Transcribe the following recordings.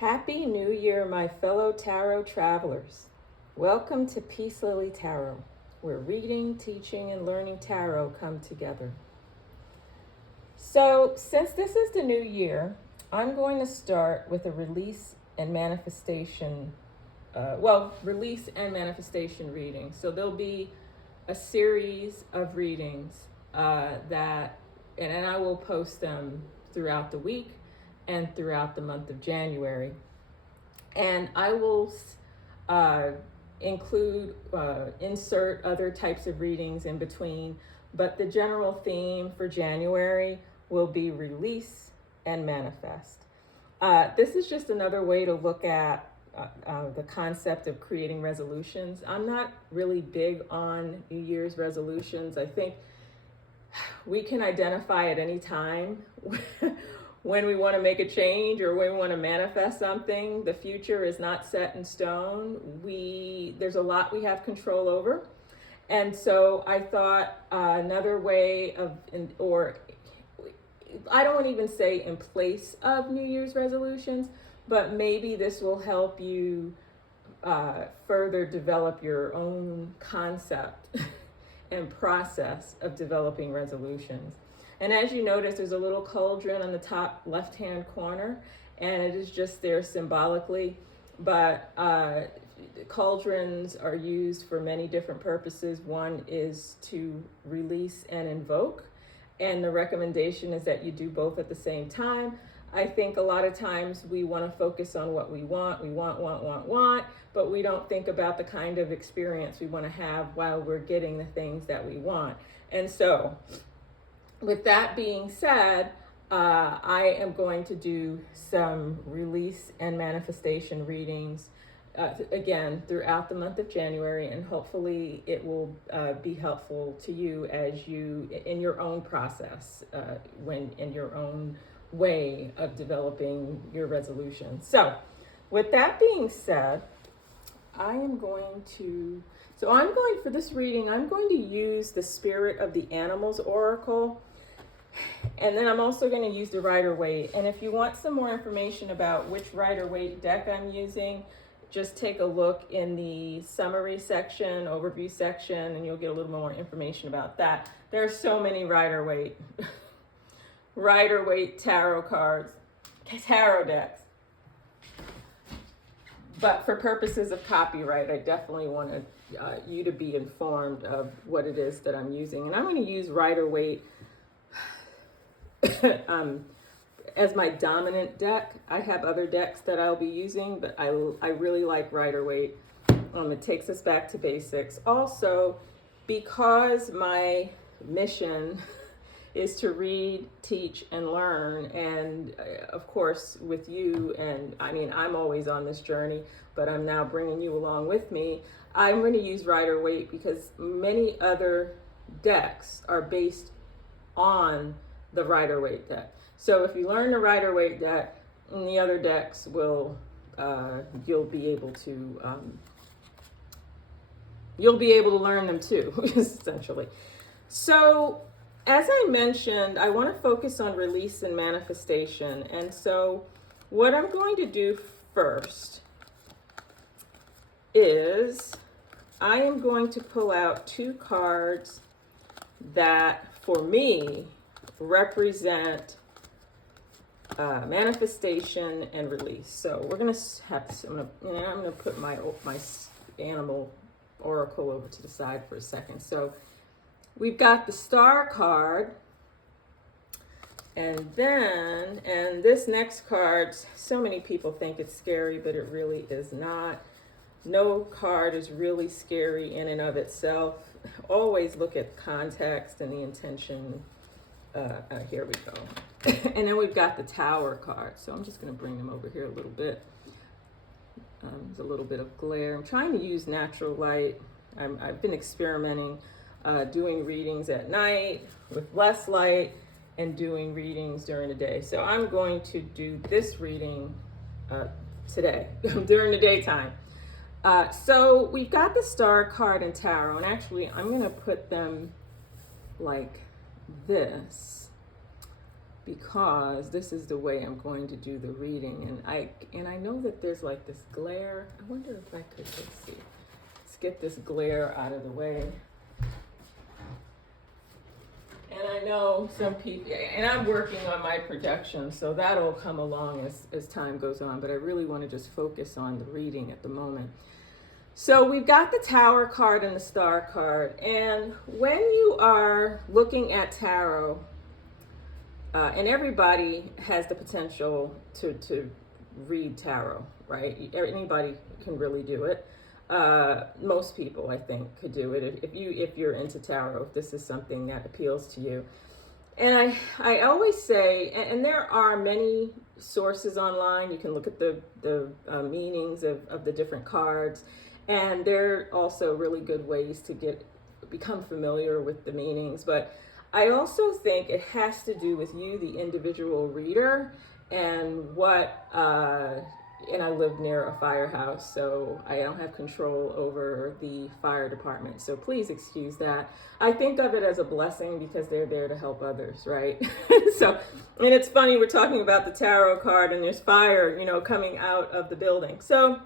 Happy New Year, my fellow tarot travelers. Welcome to Peace Lily Tarot, where reading, teaching, and learning tarot come together. So, since this is the new year, I'm going to start with a release and manifestation reading. So there'll be a series of readings and I will post them throughout the week and throughout the month of January. And I will insert other types of readings in between, but the general theme for January will be release and manifest. This is just another way to look at the concept of creating resolutions. I'm not really big on New Year's resolutions. I think we can identify at any time when we want to make a change or when we want to manifest something. The future is not set in stone. There's a lot we have control over. And so I thought another way I don't want to even say in place of New Year's resolutions, but maybe this will help you further develop your own concept and process of developing resolutions. And as you notice, there's a little cauldron on the top left-hand corner, and it is just there symbolically. But cauldrons are used for many different purposes. One is to release and invoke, and the recommendation is that you do both at the same time. I think a lot of times we want to focus on what we want, but we don't think about the kind of experience we want to have while we're getting the things that we want. And so, with that being said, I am going to do some release and manifestation readings again throughout the month of January, and hopefully it will be helpful to you as you in your own process, when in your own way of developing your resolution. So, with that being said, for this reading, I'm going to use the Spirit of the Animals Oracle. And then I'm also going to use the Rider-Waite. And if you want some more information about which Rider-Waite deck I'm using, just take a look in the summary section, overview section, and you'll get a little more information about that. There are so many Rider-Waite tarot decks. But for purposes of copyright, I definitely want you to be informed of what it is that I'm using. And I'm going to use Rider-Waite as my dominant deck. I have other decks that I'll be using, but I really like Rider-Waite. It takes us back to basics. Also, because my mission is to read, teach, and learn, and of course with you, and I mean, I'm always on this journey, but I'm now bringing you along with me. I'm going to use Rider-Waite because many other decks are based on the Rider-Waite deck. So if you learn the Rider-Waite deck, and the other decks will, you'll be able to learn them too, essentially. So, as I mentioned, I want to focus on release and manifestation. And so what I'm going to do first is I am going to pull out two cards that, for me, represent manifestation and release. So we're going to I'm going to put my animal oracle over to the side for a second. So we've got the Star card, and this next card, so many people think it's scary, but it really is not. No card is really scary in and of itself. Always look at context and the intention. Here we go. And then we've got the Tower card. So I'm just going to bring them over here a little bit. There's a little bit of glare. I'm trying to use natural light. I've been experimenting doing readings at night with less light and doing readings during the day. So I'm going to do this reading today during the daytime. So we've got the Star card and Tarot, and actually I'm going to put them like this. because this is the way I'm going to do the reading. And I know that there's like this glare. I wonder if I could, let's see. Let's get this glare out of the way. And I know some people, and I'm working on my projection, so that'll come along as time goes on, but I really want to just focus on the reading at the moment. So we've got the Tower card and the Star card, and when you are looking at tarot, and everybody has the potential to read tarot, right? Anybody can really do it. Most people, I think, could do it if you're into tarot, if this is something that appeals to you. And I always say, and there are many sources online. You can look at the meanings of the different cards, and there are also really good ways to become familiar with the meanings. But I also think it has to do with you, the individual reader, and what. And I live near a firehouse, so I don't have control over the fire department. So please excuse that. I think of it as a blessing because they're there to help others, right? So, and it's funny, we're talking about the tarot card and there's fire, coming out of the building. So,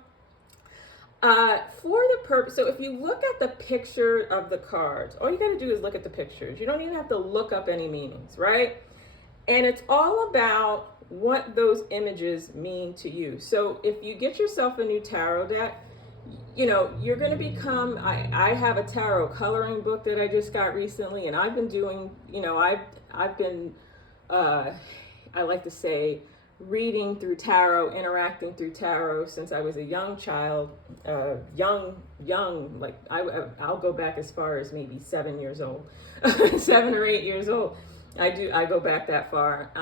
for the purpose, so if you look at the picture of the cards, all you got to do is look at the pictures. You don't even have to look up any meanings, right? And it's all about what those images mean to you. So if you get yourself a new tarot deck, you're going to become, I have a tarot coloring book that I just got recently, and I've been doing, I've been, I like to say, reading through tarot, interacting through tarot since I was a young child, like I'll go back as far as maybe 7 years old, 7 or 8 years old. I go back that far.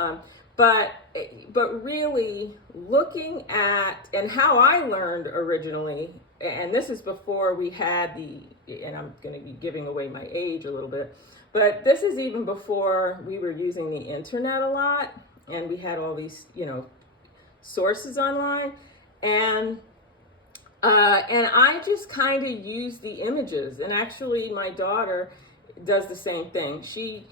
But really looking at, and how I learned originally, and this is before we had and I'm going to be giving away my age a little bit, but this is even before we were using the internet a lot, and we had all these, sources online, and I just kind of used the images, and actually my daughter does the same thing. She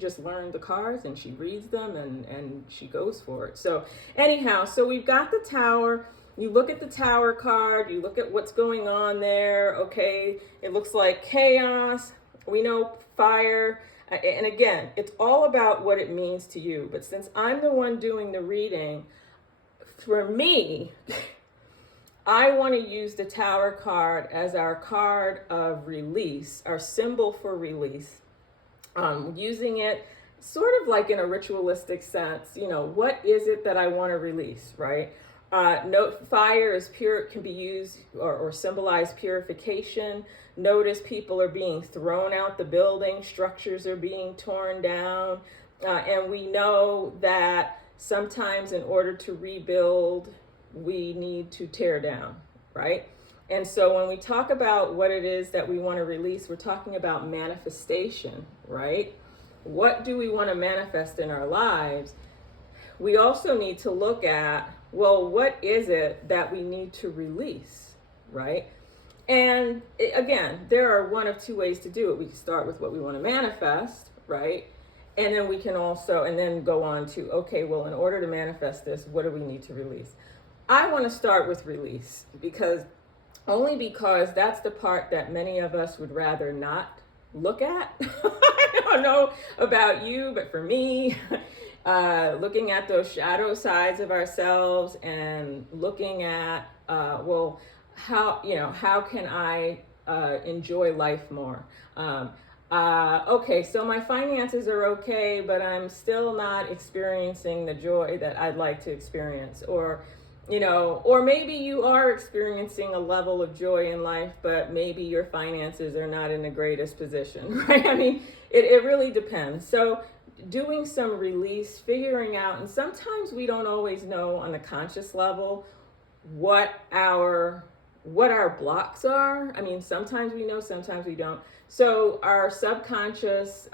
just learned the cards and she reads them and she goes for it. So anyhow, so we've got the Tower. You look at the Tower card, you look at what's going on there. Okay, it looks like chaos. We know fire. And again, it's all about what it means to you. But since I'm the one doing the reading, for me, I want to use the Tower card as our card of release, our symbol for release. Using it sort of like in a ritualistic sense, what is it that I want to release, right? Note fire is pure, can be used or symbolize purification. Notice people are being thrown out the building, structures are being torn down. And we know that sometimes in order to rebuild, we need to tear down, right? And so when we talk about what it is that we want to release, we're talking about manifestation, right? What do we want to manifest in our lives? We also need to look at, well, what is it that we need to release, right? And again, there are one of two ways to do it. We can start with what we want to manifest, right? And then we can also, and then go on to, okay, well, in order to manifest this, what do we need to release? I want to start with release because that's the part that many of us would rather not look at. I don't know about you, but for me, looking at those shadow sides of ourselves and looking at, well, how can I enjoy life more? Okay, so my finances are okay, but I'm still not experiencing the joy that I'd like to experience. Or maybe you are experiencing a level of joy in life, but maybe your finances are not in the greatest position, right? I mean, it really depends. So doing some release, figuring out, and sometimes we don't always know on the conscious level what our blocks are. I mean, sometimes we know, sometimes we don't. So our subconscious,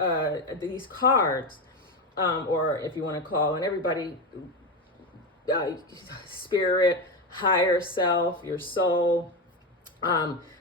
these cards, or if you want to call, and everybody, spirit, higher self, your soul,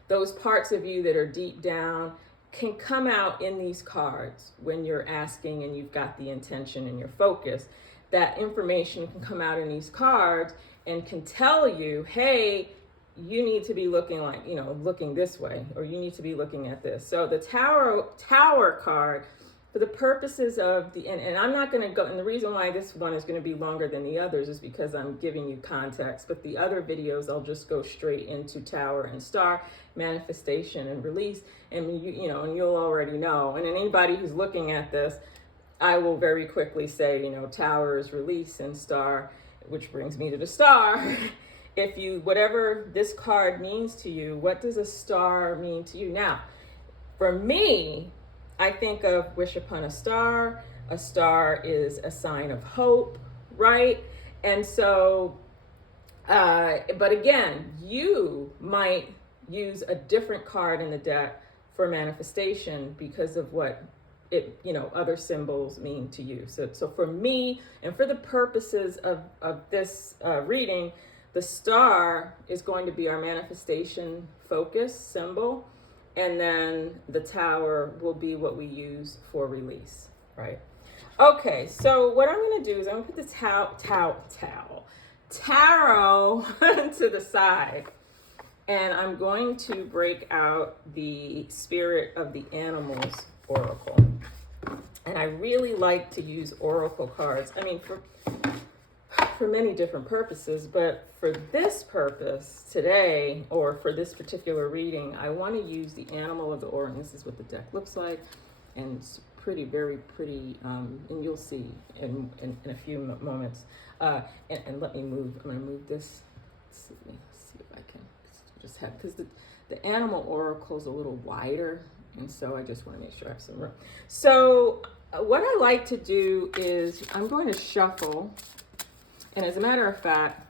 those parts of you that are deep down, can come out in these cards when you're asking and you've got the intention and your focus. That information can come out in these cards and can tell you, hey, you need to be looking like, looking this way, or you need to be looking at this. So the tower card, for the purposes of and I'm not going to go, and the reason why this one is going to be longer than the others is because I'm giving you context, but the other videos I'll just go straight into tower and star, manifestation and release, and and you'll already know. And anybody who's looking at this, I will very quickly say, tower is release and star, which brings me to the star. Whatever this card means to you, what does a star mean to you? Now, for me, I think of wish upon a star. A star is a sign of hope, right? And so, but again, you might use a different card in the deck for manifestation because of what other symbols mean to you. So for me, and for the purposes of this reading, the star is going to be our manifestation focus symbol. And then the tower will be what we use for release, right? Okay, so what I'm going to do is I'm going to put the tarot to the side. And I'm going to break out the Spirit of the Animals Oracle. And I really like to use oracle cards. I mean, for many different purposes, but for this purpose today, or for this particular reading, I want to use the Animal of the Oracle. This is what the deck looks like, and it's pretty, very pretty, and you'll see in a few moments. And let me move. I'm going to move this. Let's see if I can just have, because the Animal Oracle is a little wider, and so I just want to make sure I have some room. So what I like to do is I'm going to shuffle. And as a matter of fact,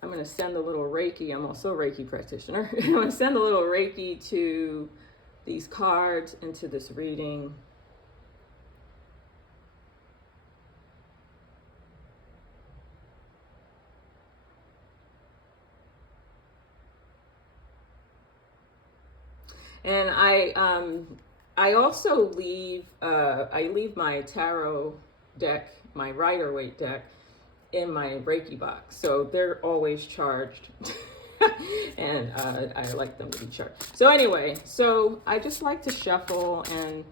I'm going to send a little Reiki. I'm also a Reiki practitioner. I'm going to send a little Reiki to these cards and to this reading. And I also leave my tarot deck, my Rider-Waite deck, in my Reiki box, so they're always charged. And I like them to be charged. So anyway, so I just like to shuffle, and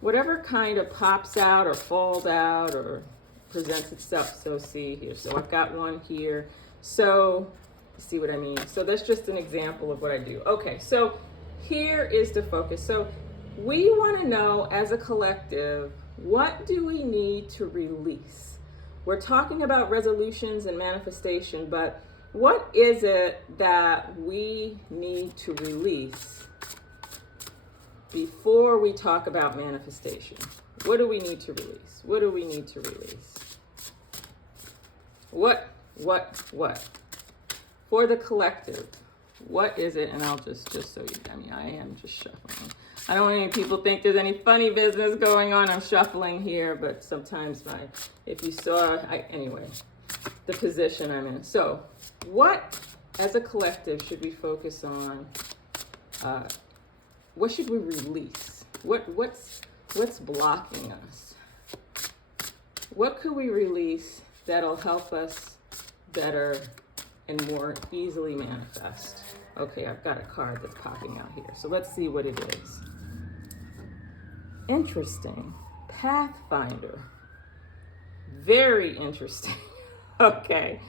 whatever kind of pops out or falls out or presents itself. So see here, so I've got one here. So see what I mean? So that's just an example of what I do. Okay, so here is the focus. So we want to know, as a collective, what do we need to release? We're talking about resolutions and manifestation, but what is it that we need to release before we talk about manifestation? What do we need to release? What do we need to release? What? For the collective, what is it? And I'll just so I am just shuffling. I don't want any people think there's any funny business going on. I'm shuffling here, but sometimes if you saw, anyway, the position I'm in. So what, as a collective, should we focus on? What should we release? What's blocking us? What could we release that'll help us better and more easily manifest? Okay, I've got a card that's popping out here. So let's see what it is. Interesting. Pathfinder. Very interesting. Okay.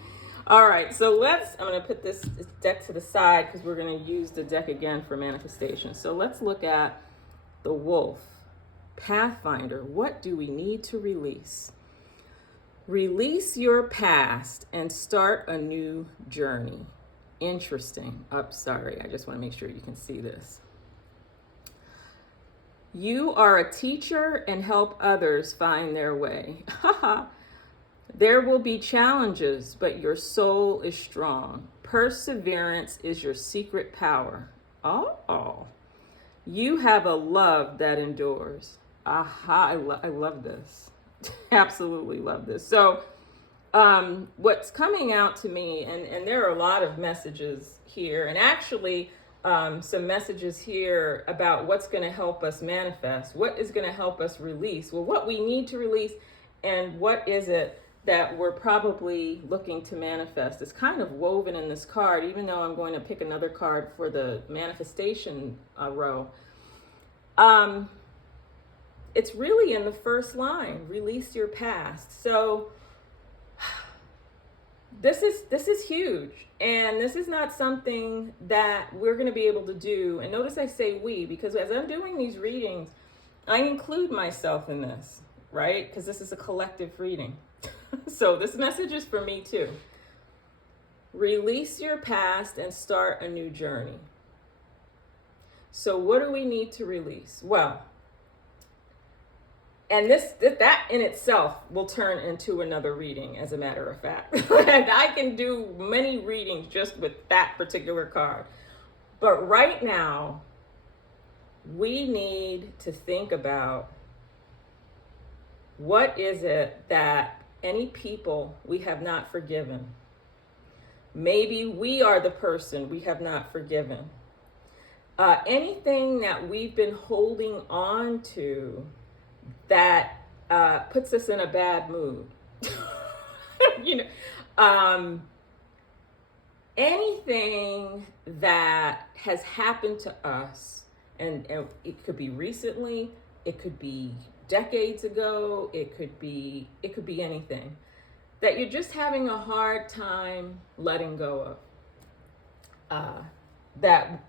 All right, so I'm going to put this deck to the side because we're going to use the deck again for manifestation. So let's look at the Wolf. Pathfinder. What do we need to release? Release your past and start a new journey. Interesting. Sorry, I just want to make sure you can see this. You are a teacher and help others find their way. There will be challenges, but your soul is strong. Perseverance is your secret power. Oh, you have a love that endures. I love this. Absolutely love this. So what's coming out to me, and there are a lot of messages here, and actually some messages here about what's going to help us manifest, what is going to help us release. Well, what we need to release, and what is it that we're probably looking to manifest. It's kind of woven in this card, even though I'm going to pick another card for the manifestation row. It's really in the first line, release your past. So this is huge, and this is not something that we're going to be able to do. And notice I say we, because as I'm doing these readings, I include myself in this, right? Because this is a collective reading. So this message is for me too. Release your past and start a new journey. So what do we need to release? Well, and that in itself will turn into another reading, as a matter of fact. And I can do many readings just with that particular card. But right now, we need to think about, what is it that any people we have not forgiven? Maybe we are the person we have not forgiven. Anything that we've been holding on to that puts us in a bad mood. Anything that has happened to us, and it could be recently, it could be decades ago, it could be anything that you're just having a hard time letting go of, that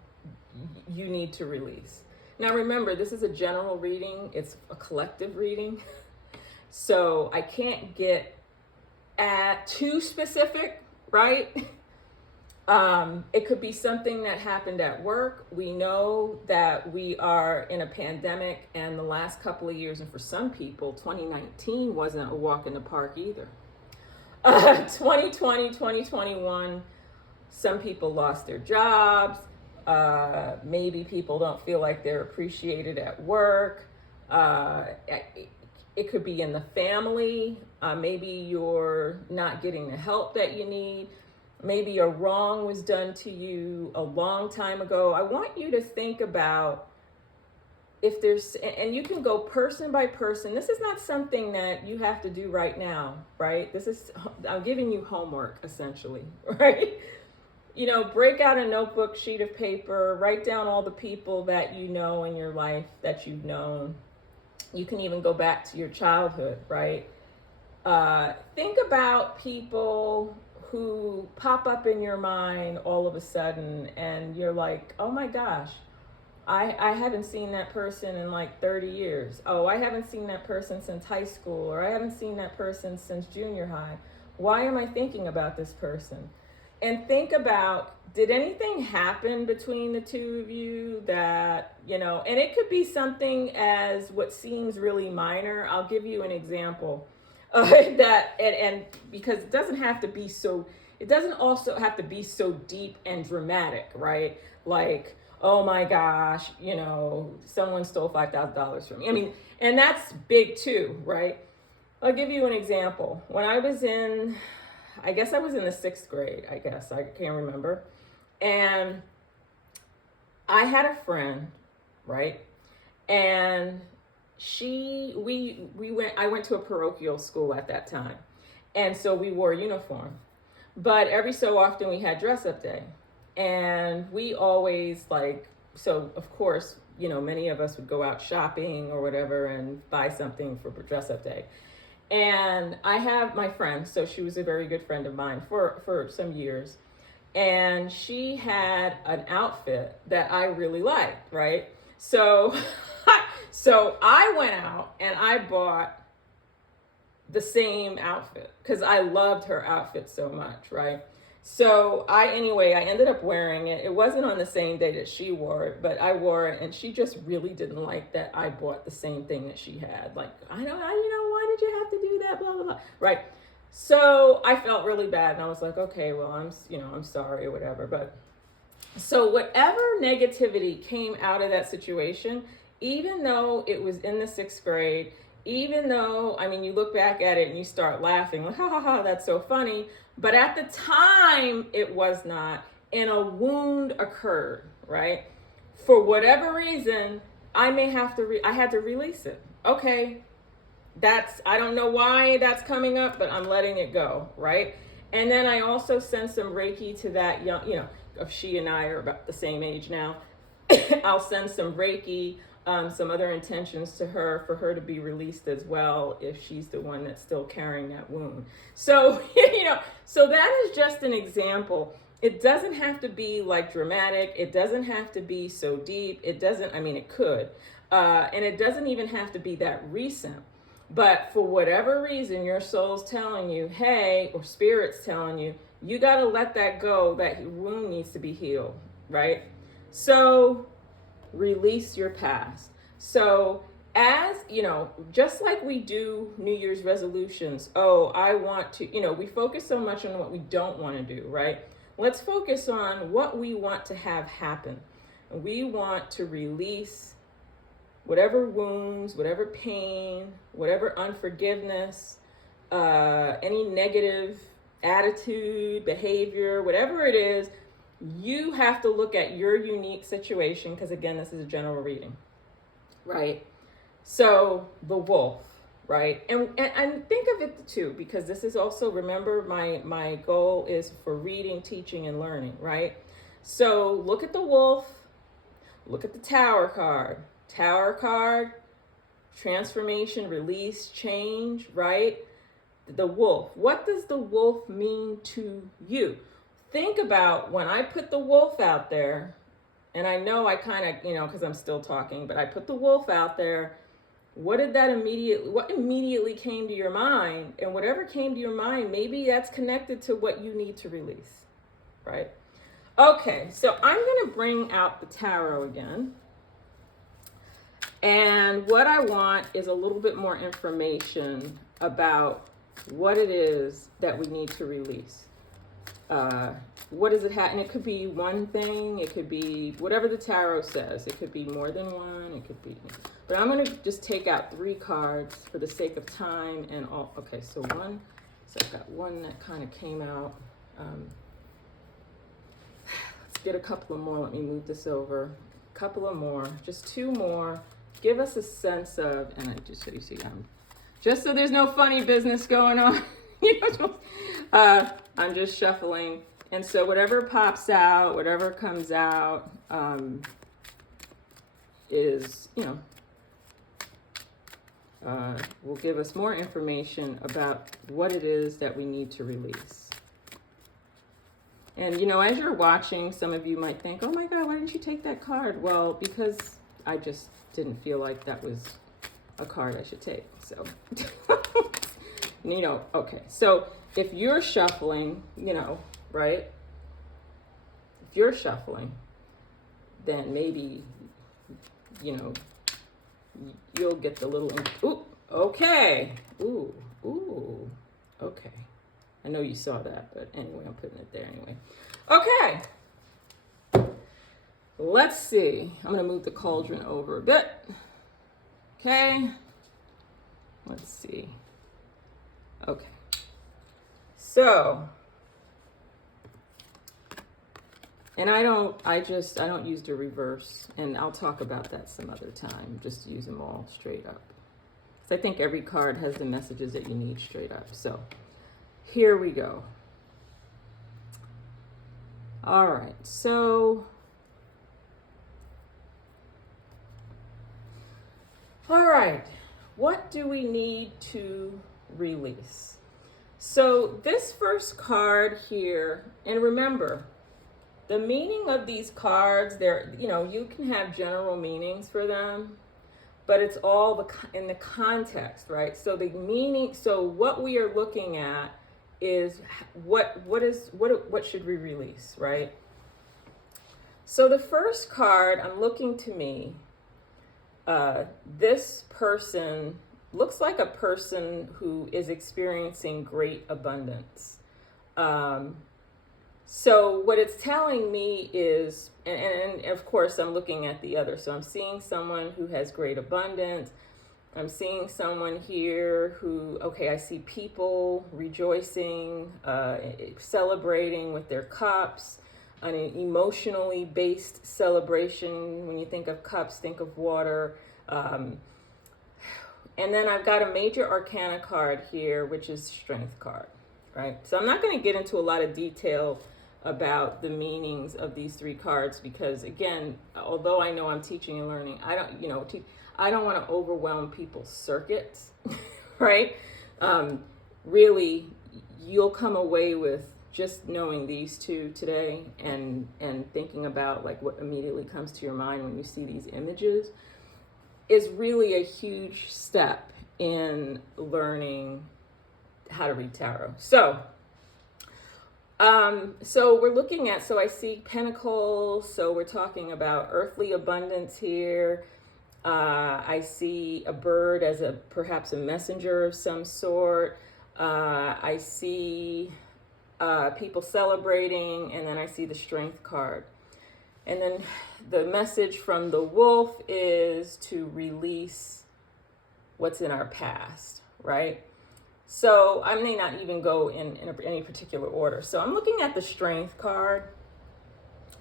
you need to release. Now remember, this is a general reading, it's a collective reading, so I can't get too specific, right? It could be something that happened at work. We know that we are in a pandemic, and the last couple of years, and for some people, 2019 wasn't a walk in the park either. 2020, 2021, some people lost their jobs. Maybe people don't feel like they're appreciated at work. It could be in the family. Maybe you're not getting the help that you need. Maybe a wrong was done to you a long time ago. I want you to think about if there's, and you can go person by person. This is not something that you have to do right now, right? I'm giving you homework, essentially, right? Break out a notebook, sheet of paper, write down all the people that you know in your life that you've known. You can even go back to your childhood, right? Think about people who pop up in your mind all of a sudden, and you're like, oh my gosh, I haven't seen that person in like 30 years. Oh, I haven't seen that person since high school, or I haven't seen that person since junior high. Why am I thinking about this person? And think about, did anything happen between the two of you that, and it could be something as what seems really minor. I'll give you an example. And because it doesn't also have to be so deep and dramatic, right? Like, oh my gosh, someone stole $5,000 from me. And that's big too, right? I'll give you an example. When I was in the 6th grade, I can't remember. And I had a friend, right? And I went to a parochial school at that time. And so we wore uniform, but every so often we had dress up day. And we always so of course, many of us would go out shopping or whatever and buy something for dress up day. And I have my friend, so she was a very good friend of mine for some years. And she had an outfit that I really liked, right? So, so I went out and I bought the same outfit because I loved her outfit so much, right? So I ended up wearing it. It wasn't on the same day that she wore it, but I wore it, and she just really didn't like that I bought the same thing that she had. Like, why did you have to do that? Blah, blah, blah. Right. So I felt really bad, and I was like, okay, well, I'm sorry or whatever. But so whatever negativity came out of that situation, even though it was in the 6th grade, even though, you look back at it and you start laughing, like, ha ha ha, that's so funny. But at the time, it was not. and a wound occurred, right? For whatever reason, I may have to, I had to release it. Okay, I don't know why that's coming up, but I'm letting it go, right? And then I also send some Reiki to that young, if she and I are about the same age now, I'll send some Reiki, some other intentions to her for her to be released as well if she's the one that's still carrying that wound. So, so that is just an example. It doesn't have to be like dramatic. It doesn't have to be so deep. It doesn't, it could. And it doesn't even have to be that recent. But for whatever reason, your soul's telling you, hey, or spirit's telling you, you got to let that go. That wound needs to be healed, right? So release your past. So as, just like we do New Year's resolutions, I want to, we focus so much on what we don't want to do, right? Let's focus on what we want to have happen. We want to release whatever wounds, whatever pain, whatever unforgiveness, any negative attitude, behavior, whatever it is. You have to look at your unique situation, because again, this is a general reading, right? So the wolf, right? And think of it too, because this is also, remember, my goal is for reading, teaching, and learning, right? So look at the wolf, look at the tower card. Tower card, transformation, release, change, right? The wolf. What does the wolf mean to you? Think about when I put the wolf out there, and I know I kind of, because I'm still talking, but I put the wolf out there. What immediately came to your mind? And whatever came to your mind, maybe that's connected to what you need to release, right? Okay, so I'm going to bring out the tarot again. And what I want is a little bit more information about what it is that we need to release. What does it have? And it could be one thing. It could be whatever the tarot says. It could be more than one. It could be. But I'm going to just take out 3 cards for the sake of time and all. Okay, so one. So I've got one that kind of came out. Let's get a couple of more. Let me move this over. A couple of more. Just 2 more. Give us a sense of, and I just so you see, just so there's no funny business going on. I'm just shuffling, and so whatever pops out, whatever comes out, is will give us more information about what it is that we need to release. And as you're watching, some of you might think, "Oh my God, why didn't you take that card?" Well, because I just didn't feel like that was a card I should take. So, okay. So if you're shuffling, right? If you're shuffling, then maybe, you'll get the little, ooh, okay. Ooh, okay. I know you saw that, but anyway, I'm putting it there anyway. Okay. Let's see. I'm going to move the cauldron over a bit. Okay. Let's see. Okay. So, and I don't use the reverse, and I'll talk about that some other time. Just use them all straight up. So I think every card has the messages that you need straight up. So, here we go. All right. So, all right, what do we need to release? So this first card here, and remember, the meaning of these cards, you can have general meanings for them, but it's all in the context, right? So the meaning, so what we are looking at is what should we release, right? So the first card, I'm looking to me, this person looks like a person who is experiencing great abundance. So what it's telling me is, and of course I'm looking at the other, so I'm seeing someone who has great abundance. I'm seeing someone here who, I see people rejoicing, celebrating with their cups. an emotionally based celebration. When you think of cups, think of water. And then I've got a major arcana card here, which is strength card, right? So I'm not going to get into a lot of detail about the meanings of these three cards because, again, although I know I'm teaching and learning, I don't want to overwhelm people's circuits, right? Really, you'll come away with just knowing these two today and thinking about like what immediately comes to your mind when you see these images is really a huge step in learning how to read tarot. So we're looking at, so I see pentacles, so we're talking about earthly abundance here. I see a bird as perhaps a messenger of some sort. I see people celebrating, and then I see the strength card. And then the message from the wolf is to release what's in our past, right? So I may not even go in any particular order. So I'm looking at the strength card,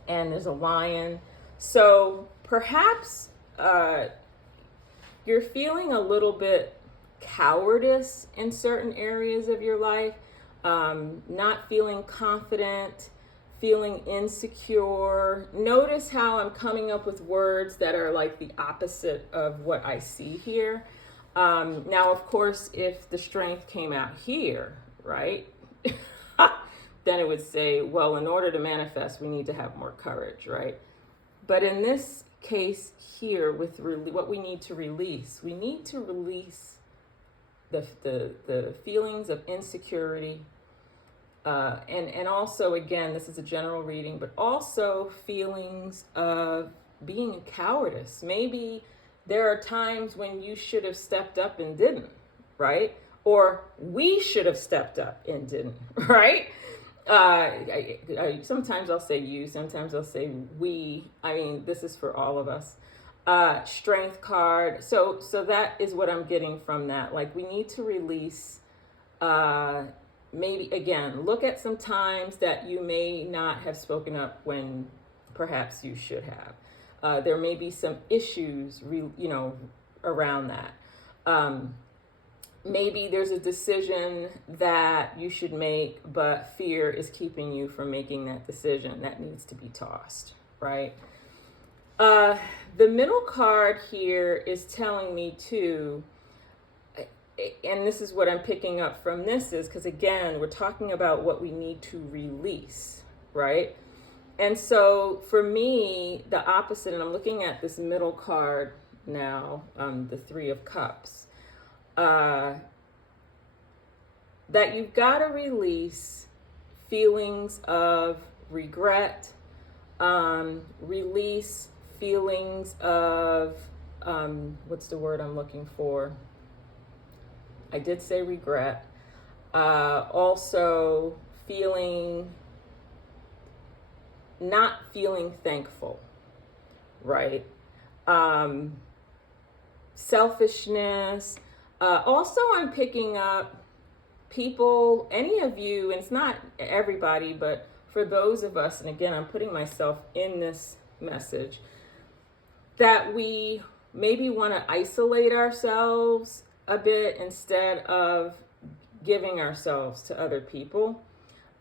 and there's a lion. So perhaps you're feeling a little bit cowardice in certain areas of your life, not feeling confident, feeling insecure. Notice how I'm coming up with words that are like the opposite of what I see here. Now, of course, if the strength came out here, right, then it would say, well, in order to manifest, we need to have more courage, right? But in this case here, with what we need to release the feelings of insecurity, and also, again, this is a general reading, but also feelings of being a cowardice. Maybe there are times when you should have stepped up and didn't, right? Or we should have stepped up and didn't, right? Sometimes I'll say you, sometimes I'll say we. I mean, this is for all of us. Strength card. So that is what I'm getting from that. Like, we need to release, maybe, again, look at some times that you may not have spoken up when perhaps you should have. There may be some issues, around that. Maybe there's a decision that you should make, but fear is keeping you from making that decision. That needs to be tossed, right? The middle card here is telling me too, and this is what I'm picking up from this is, because again, we're talking about what we need to release, right? And so for me, the opposite, and I'm looking at this middle card now, the Three of Cups, that you've got to release feelings of regret, release feelings of, what's the word I'm looking for? I did say regret. Also not feeling thankful, right? Selfishness. Also, I'm picking up people, any of you, and it's not everybody, but for those of us, and again, I'm putting myself in this message, that we maybe want to isolate ourselves a bit instead of giving ourselves to other people,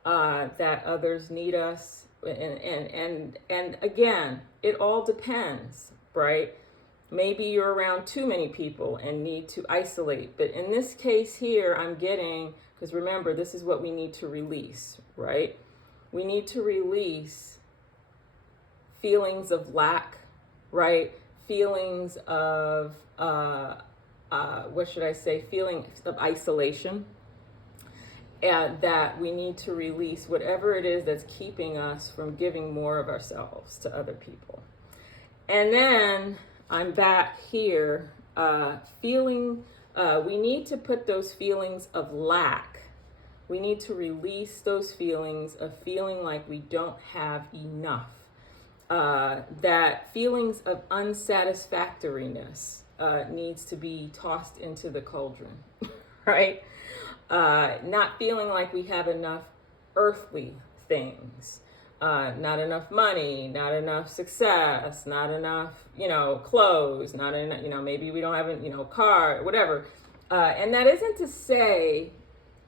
that others need us. And again, it all depends, right? Maybe you're around too many people and need to isolate. But in this case here, I'm getting, because remember, this is what we need to release, right? We need to release feelings of lack, right? Feelings of, feelings of isolation. And that we need to release whatever it is that's keeping us from giving more of ourselves to other people. And then I'm back here, we need to put those feelings of lack. We need to release those feelings of feeling like we don't have enough. That feelings of unsatisfactoriness needs to be tossed into the cauldron, right? Not feeling like we have enough earthly things. not enough money, not enough success, not enough, clothes, not enough, maybe we don't have a, car, whatever. And that isn't to say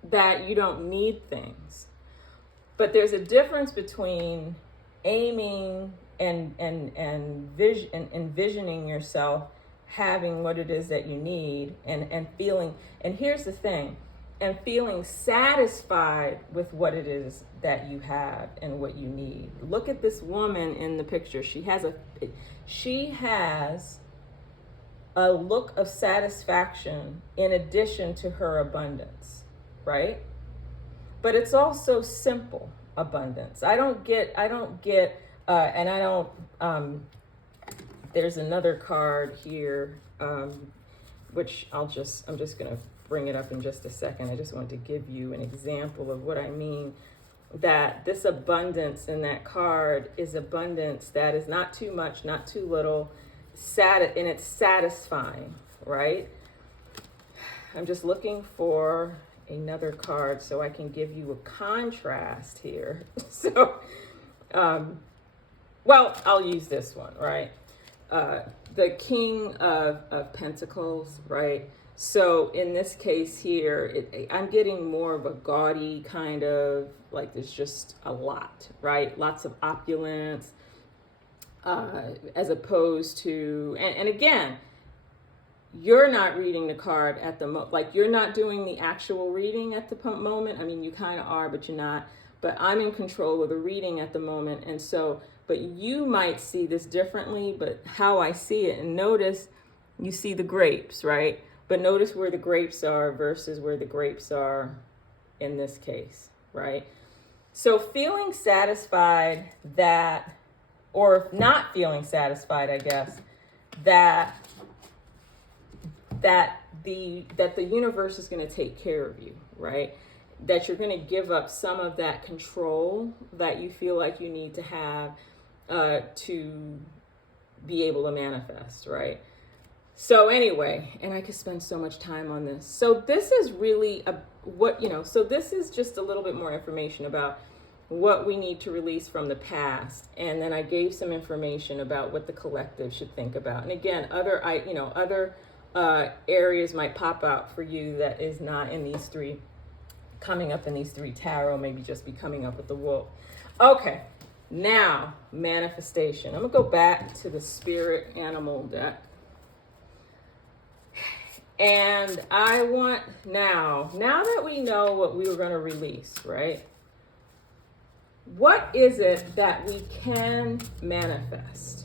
that you don't need things, but there's a difference between aiming and envisioning yourself having what it is that you need and feeling, and here's the thing, and feeling satisfied with what it is that you have and what you need. Look at this woman in the picture. She has a look of satisfaction in addition to her abundance, right? But it's also simple abundance. There's another card here, which I'm just gonna bring it up in just a second. I just want to give you an example of what I mean, that this abundance in that card is abundance that is not too much, not too little, and it's satisfying, right? I'm just looking for another card so I can give you a contrast here. So, I'll use this one, right? The King of Pentacles, right? So in this case here, I'm getting more of a gaudy kind of, like there's just a lot, right? Lots of opulence, as opposed to, and again, you're not reading the card at the like you're not doing the actual reading at the moment. I mean, you kind of are, but you're not. But I'm in control of the reading at the moment, and so, but you might see this differently. But how I see it, and notice, you see the grapes, right? But notice where the grapes are versus where the grapes are in this case, right? So feeling satisfied that, or not feeling satisfied, I guess, that the universe is going to take care of you, right? That you're going to give up some of that control that you feel like you need to have to be able to manifest, right? So anyway, and I could spend so much time on this. So this is really so this is just a little bit more information about what we need to release from the past. And then I gave some information about what the collective should think about. And again, other areas might pop out for you that is not in these three, coming up in these three tarot, maybe just be coming up with the wolf. Okay, now manifestation. I'm gonna go back to the spirit animal deck. And I want now that we know what we were going to release, right? What is it that we can manifest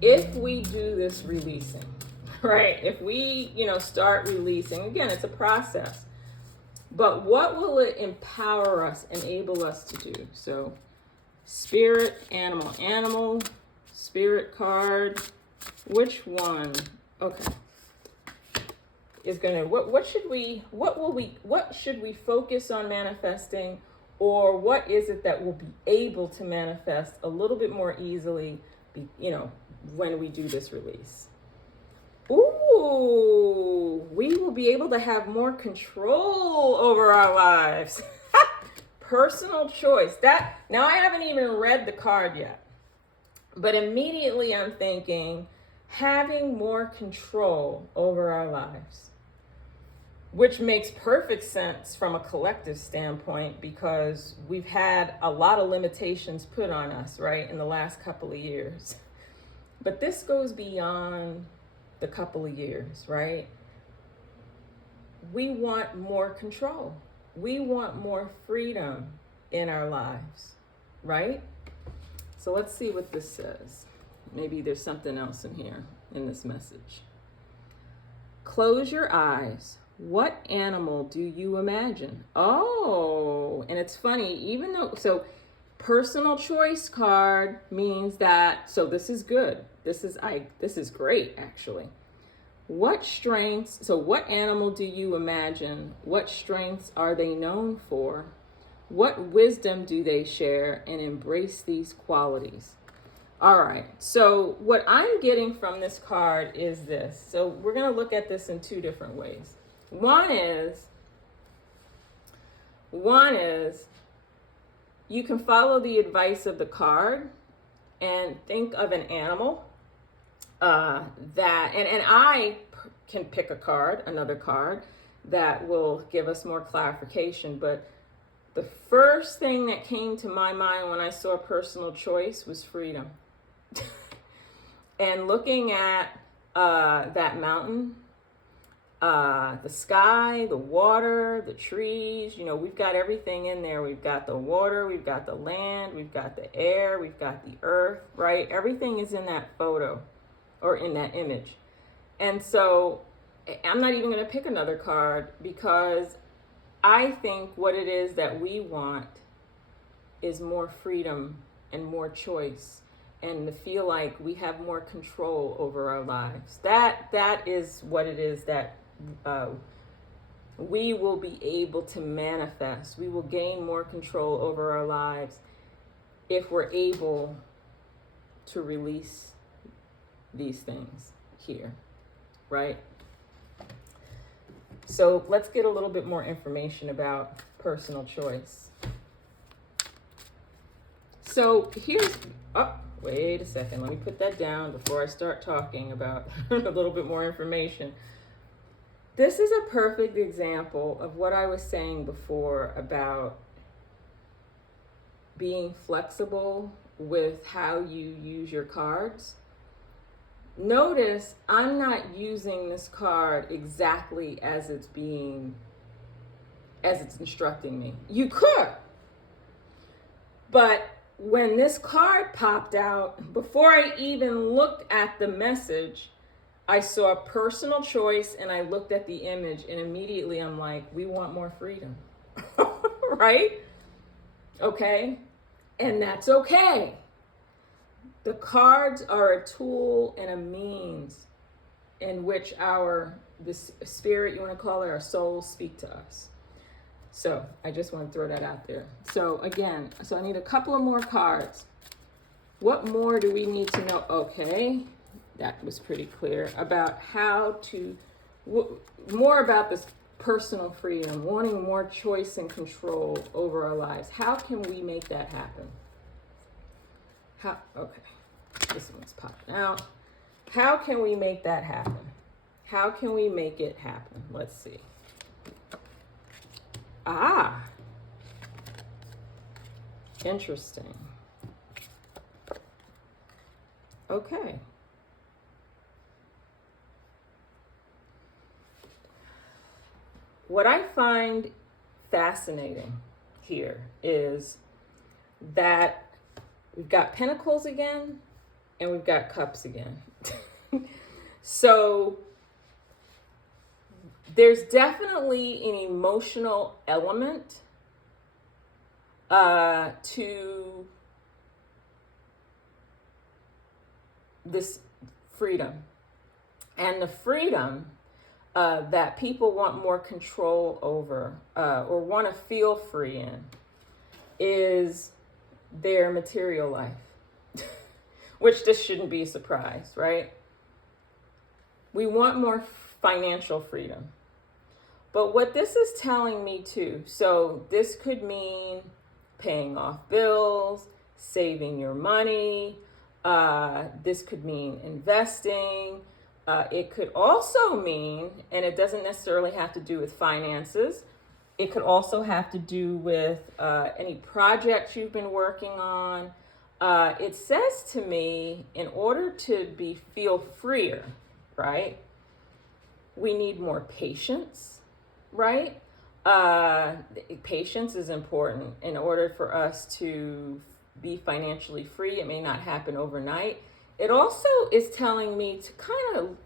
if we do this releasing, right? If we, start releasing, again, it's a process, but what will it empower us, enable us to do? So spirit, animal, spirit card, which one? Okay. Is going to, what should we focus on manifesting, or what is it that we'll be able to manifest a little bit more easily, when we do this release? Ooh, we will be able to have more control over our lives. Personal choice. Now I haven't even read the card yet, but immediately I'm thinking having more control over our lives, which makes perfect sense from a collective standpoint, because we've had a lot of limitations put on us, right, in the last couple of years. But this goes beyond the couple of years, right? We want more control. We want more freedom in our lives, right? So let's see what this says. Maybe there's something else in here in this message. Close your eyes. What animal do you imagine? Oh, and it's funny, so personal choice card means that, so this is good. This is great, actually. What animal do you imagine? What strengths are they known for? What wisdom do they share, and embrace these qualities? All right, so what I'm getting from this card is this. So we're going to look at this in two different ways. One is you can follow the advice of the card and think of an animal and I can pick another card that will give us more clarification. But the first thing that came to my mind when I saw personal choice was freedom. And looking at that mountain, the sky, the water, the trees, we've got everything in there. We've got the water, we've got the land, we've got the air, we've got the earth, right? Everything is in that photo or in that image. And so I'm not even going to pick another card, because I think what it is that we want is more freedom and more choice, and to feel like we have more control over our lives. That is what it is that we will be able to manifest. We will gain more control over our lives if we're able to release these things here, right? So let's get a little bit more information about personal choice. So wait a second. Let me put that down before I start talking about a little bit more information. This is a perfect example of what I was saying before about being flexible with how you use your cards. Notice I'm not using this card exactly as it's instructing me. You could, but when this card popped out, before I even looked at the message, I saw personal choice and I looked at the image, and immediately I'm like, we want more freedom, right? Okay, and that's okay. The cards are a tool and a means in which the spirit, you want to call it, our souls speak to us. So I just want to throw that out there. So again, I need a couple of more cards. What more do we need to know? Okay, that was pretty clear about more about this personal freedom, wanting more choice and control over our lives. How can we make that happen? Okay, this one's popping out. How can we make that happen? How can we make it happen? Let's see. Interesting. Okay. What I find fascinating here is that we've got pentacles again and we've got cups again. So there's definitely an emotional element to this freedom. And the freedom that people want more control over or want to feel free in is their material life, which this shouldn't be a surprise, right? We want more financial freedom. But what this is telling me too, so this could mean paying off bills, saving your money. This could mean investing. It could also mean, and it doesn't necessarily have to do with finances, it could also have to do with any projects you've been working on. It says to me, in order to feel freer, right, we need more patience, right? Patience is important in order for us to be financially free. It may not happen overnight. It also is telling me to kind of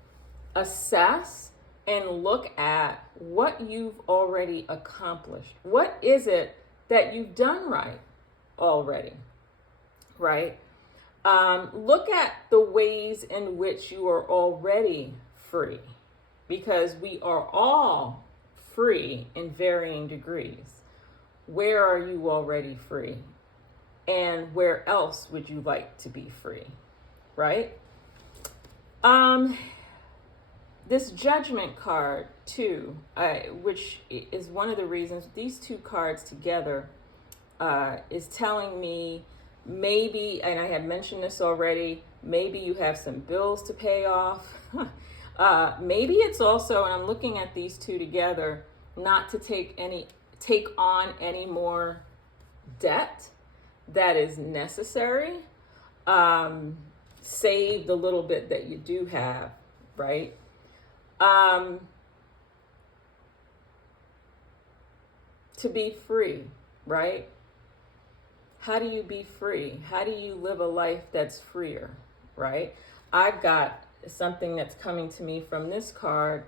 assess and look at what you've already accomplished. What is it that you've done right already, right? Look at the ways in which you are already free, because we are all free in varying degrees. Where are you already free? And where else would you like to be free, right? This judgment card too, which is one of the reasons these two cards together is telling me maybe, and I have mentioned this already, maybe you have some bills to pay off. Maybe it's also, and I'm looking at these two together, not to take on any more debt that is necessary. Save the little bit that you do have, right? To be free, right? How do you be free? How do you live a life that's freer, right? I've got something that's coming to me from this card.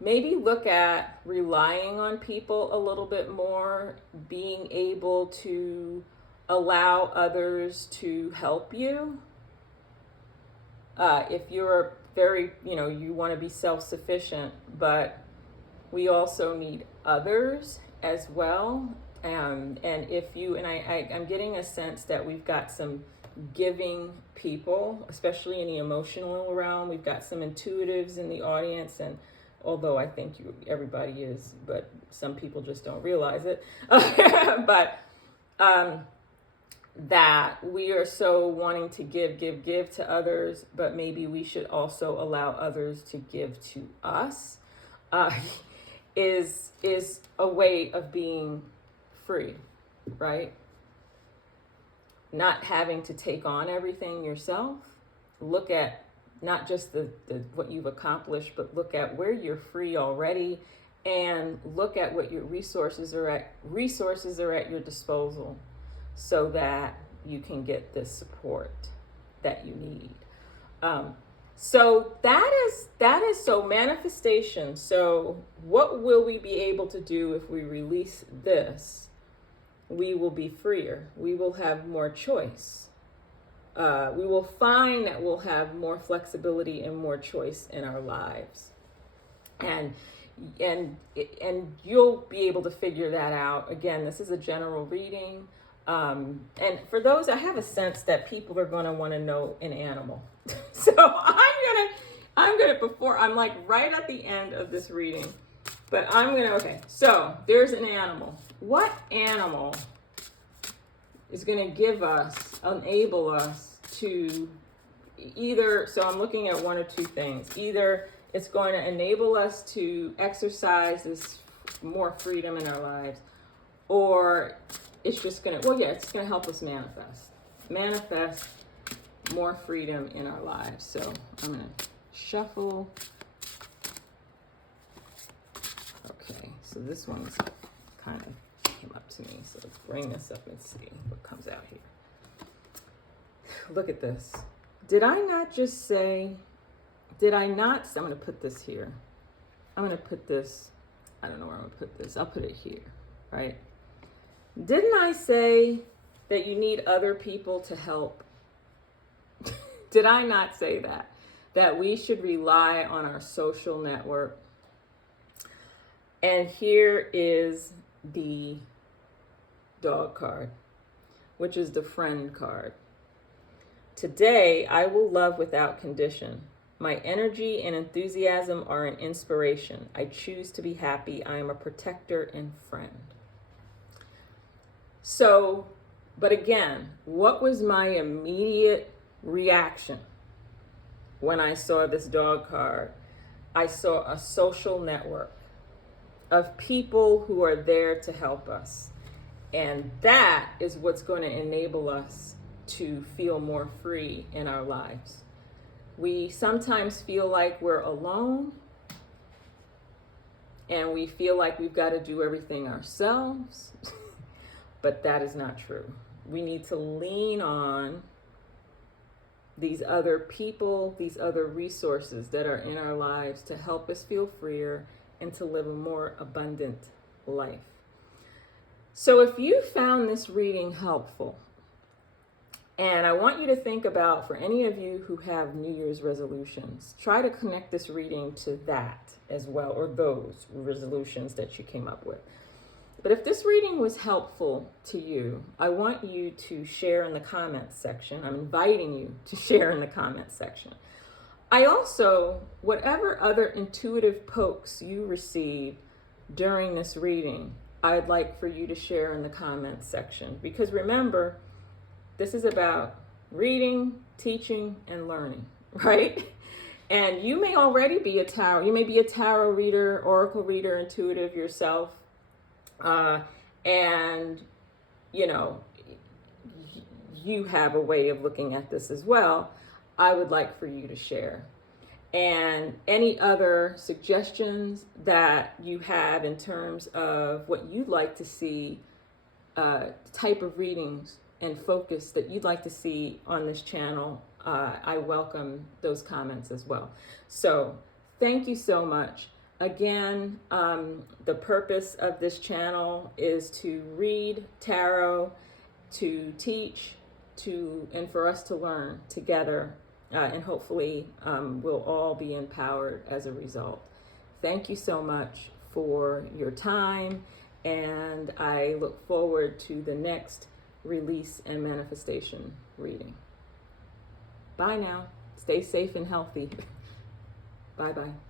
Maybe look at relying on people a little bit more, being able to allow others to help you. If you're very, you want to be self-sufficient, but we also need others as well. And if you, and I'm getting a sense that we've got some giving people, especially in the emotional realm. We've got some intuitives in the audience, and although I think everybody is, but some people just don't realize it. But that we are so wanting to give to others, but maybe we should also allow others to give to us, is a way of being free, right? Not having to take on everything yourself. Look at not just the what you've accomplished, but look at where you're free already, and look at what your resources are at. Resources are at your disposal, so that you can get the support that you need. So that is so manifestation. So what will we be able to do if we release this? We will be freer. We will have more choice. We will find that we'll have more flexibility and more choice in our lives. And you'll be able to figure that out. Again, this is a general reading. And for those, I have a sense that people are going to want to know an animal. So I'm gonna, before, I'm like right at the end of this reading, but okay, so there's an animal. What animal is going to enable us to either, so I'm looking at one or two things. Either it's going to enable us to exercise this more freedom in our lives, or it's just going to, it's going to help us manifest more freedom in our lives. So I'm going to shuffle. Okay, so this one's kind of came up to me. So let's bring this up and see what comes out here. Look at this. Did I not just say, I'm going to put this here. I'm going to put this, I don't know where I'm going to put this. I'll put it here, right? Didn't I say that you need other people to help? Did I not say that? That we should rely on our social network? And here is the dog card, which is the friend card. Today, I will love without condition. My energy and enthusiasm are an inspiration. I choose to be happy. I am a protector and friend. So, but again, what was my immediate reaction when I saw this dog card? I saw a social network of people who are there to help us. And that is what's going to enable us to feel more free in our lives. We sometimes feel like we're alone, and we feel like we've got to do everything ourselves, but that is not true. We need to lean on these other people, these other resources that are in our lives to help us feel freer and to live a more abundant life. So if you found this reading helpful, and I want you to think about, for any of you who have New Year's resolutions, try to connect this reading to that as well, or those resolutions that you came up with. But if this reading was helpful to you, I want you to share in the comments section. I'm inviting you to share in the comments section. I also, whatever other intuitive pokes you receive during this reading, I'd like for you to share in the comments section. Because remember, this is about reading, teaching, and learning, right? And you may already be a tarot. You may be a tarot reader, oracle reader, intuitive yourself. And, you know, you have a way of looking at this as well. I would like for you to share. And any other suggestions that you have in terms of what you'd like to see, type of readings and focus that you'd like to see on this channel, I welcome those comments as well. So thank you so much. Again, the purpose of this channel is to read tarot, to teach, and for us to learn together. And hopefully we'll all be empowered as a result. Thank you so much for your time, and I look forward to the next release and manifestation reading. Bye now. Stay safe and healthy. Bye-bye.